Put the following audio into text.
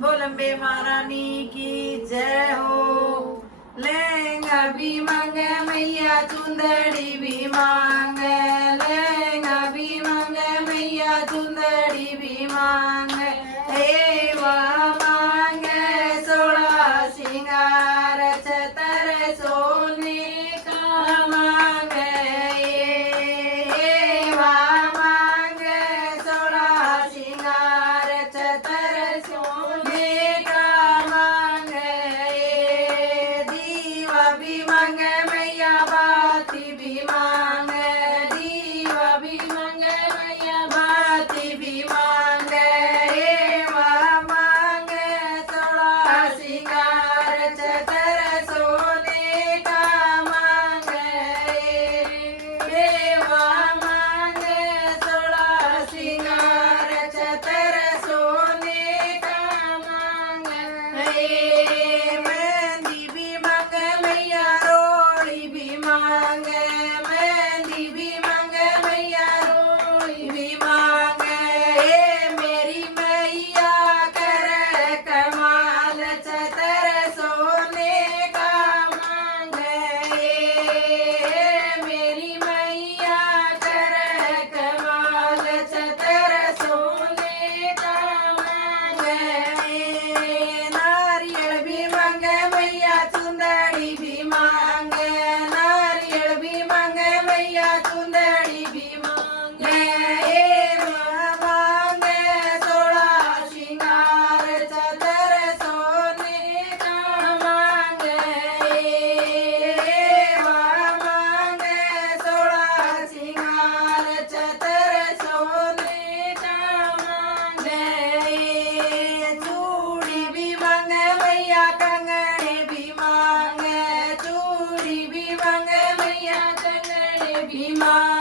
बोल अम्बे महारानी की जय हो। लहंगा भी मांगे मैया चुंदड़ी भी मांगे, लहंगा भी मांगे मैया चुंदड़ी भी मांगे। एवा मांगे 16 श्रृंगार छतर सोने का मांगे। एवा मांगे 16 श्रृंगार छतर सोने का मांगे। दीवा भी मांगे मैया बाती भी मांगे, दीवा भी मांगे मैया बाती भी मांगे। एवा मांगे 16 श्रृंगार छतर सोने का मांगे। एवा मांगे 16 श्रृंगार छतर सोने का मांगे। मेहंदी भी मांगे मैया रोड़ी भी मांगे, मेहंदी भी मांगे मैया रोड़ी भी मांगे। मेरी मैया करे कमाल छतर सोने का मांगे। मेरी मैया करे कमाल छतर सोने का मांगे। नारियल भी मांगे मैया चुंदड़ी भी मांगे, नारियल भी मांगे मैया चुंदड़ी भी मांगे। मांगे 16 श्रृंगार छतर सोने का मांगे। मांगे 16 श्रृंगार छतर सोने का मांगे। चूड़ी भी मांगे मैया कंगने भी मांगे, चूड़ी भी मांगे मैया कंगने भी मांगे।